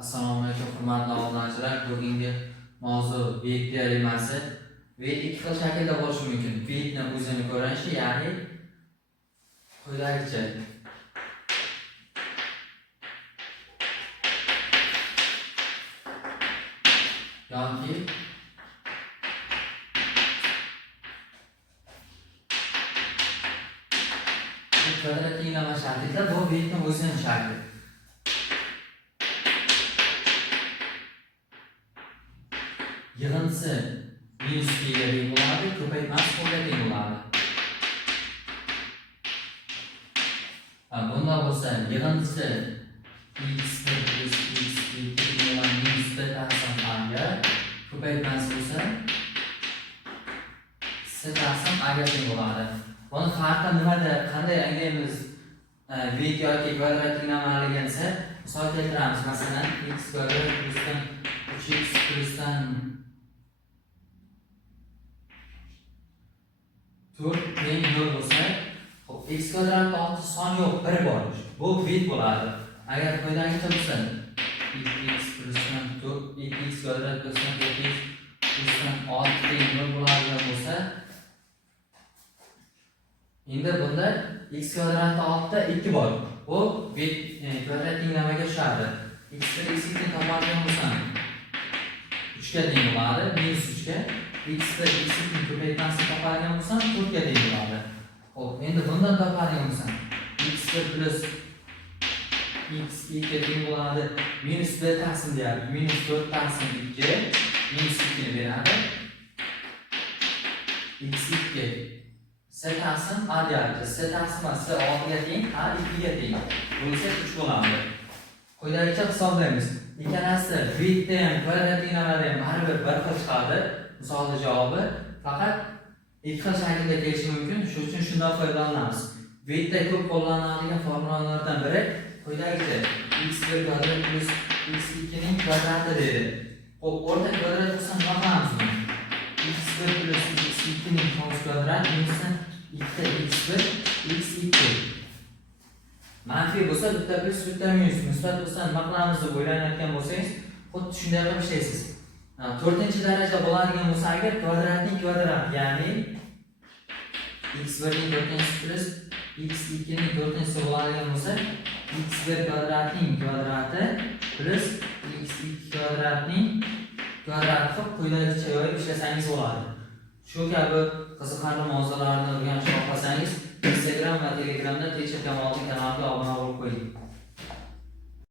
Assalomu alaykum hurmatli obunachilar. Bugungi mavzu beat teoremasi. Beat ikki xil shaklda bo'lishi mumkin. Beatni o'zini ko'rinishi, ya'ni quyidagicha. Yoki kvadrat tenglama shaklida bu beatni o'zini shakli. Yig'indisi minus ga teng bo'ladi, ko'paytmasi qo'lga teng bo'ladi. Bunda bo'lsa yig'indisi x1 plus x2 bilan minus b taqsim a-ga, ko'paytmasi bo'lsa c taqsim a-ga teng bo'ladi. Buni farqi nimada, qanday anglaymiz? Beat yoki kvadrat tenglamaligini esa misol keltiramiz. Masalan, x kvadrat plusdan 3x plusdan 4 teng 0 bo'lsa, x kvadratda 6 son yo'q, 1 bor. Bu beat bo'ladi. Agar quyidagicha bo'lsa, x plusdan 4 x kvadrat plusdan 4x plusdan 6 teng 0 bo'ladigan bo'lsa, endi bunda x kvadratda 6 da 2 bor. Bu beat kvadrat tenglamaga tushadi. x1 x2 topadigan bo'lsam 3 ga teng bo'ladi, minus 3 ga. x1 x2 ko'paytmasini topadigan bo'lsam 4 ga teng bo'ladi. Xo'p, endi bundan topadigan bo'lsam x1 plus x2 ga teng bo'ladi, minus b taqsim deyapti. Minus 4 taqsim 2 minus 2 ni beradi. x2 c taqsim a deyapti. C taqsim c 6 ga teng, a 2 ga teng. Bu esa 3 bo'ladi. Quyidagicha hisoblaymiz. Ikkalasi beatda ham kvadrat tenglamada ham baribir bir xil chiqadi. Misolda javobi faqat ikki xil shaklda kelishi mumkin. Shuning uchun shundan foydalanamiz. Beatda ko'p qo'llaniladigan formulalardan biri quyidagicha x1 kvadrat plus x2 ning kvadrati deydi. Xo'p, o'rta kvadrat bo'lsa nima qilamiz buni? x1 plus x2 ning kvadrat minus 2 x1 x2. Manfiy bo'lsa bitta plus bitta minus, musbat bo'lsa nima qilamiz deb o'ylanayotgan bo'lsangiz, xuddi shunday qilib ishlaysiz. 4-darajada bo'ladigan bo'lsa, agar kvadratning kvadrati, ya'ni x1 ning 4-si plus x2 ning 4-si bo'ladigan bo'lsa, x1 kvadratning kvadrati plus x2 kvadratning kvadrati qilib quyidagicha yoyib ishlasangiz bo'ladi. Shu kabi qiziqarli mavzularni o'rganishni xohlasangiz, Instagram va Telegramda Teacher Kamolning kanaliga obuna bo'lib qo'ying.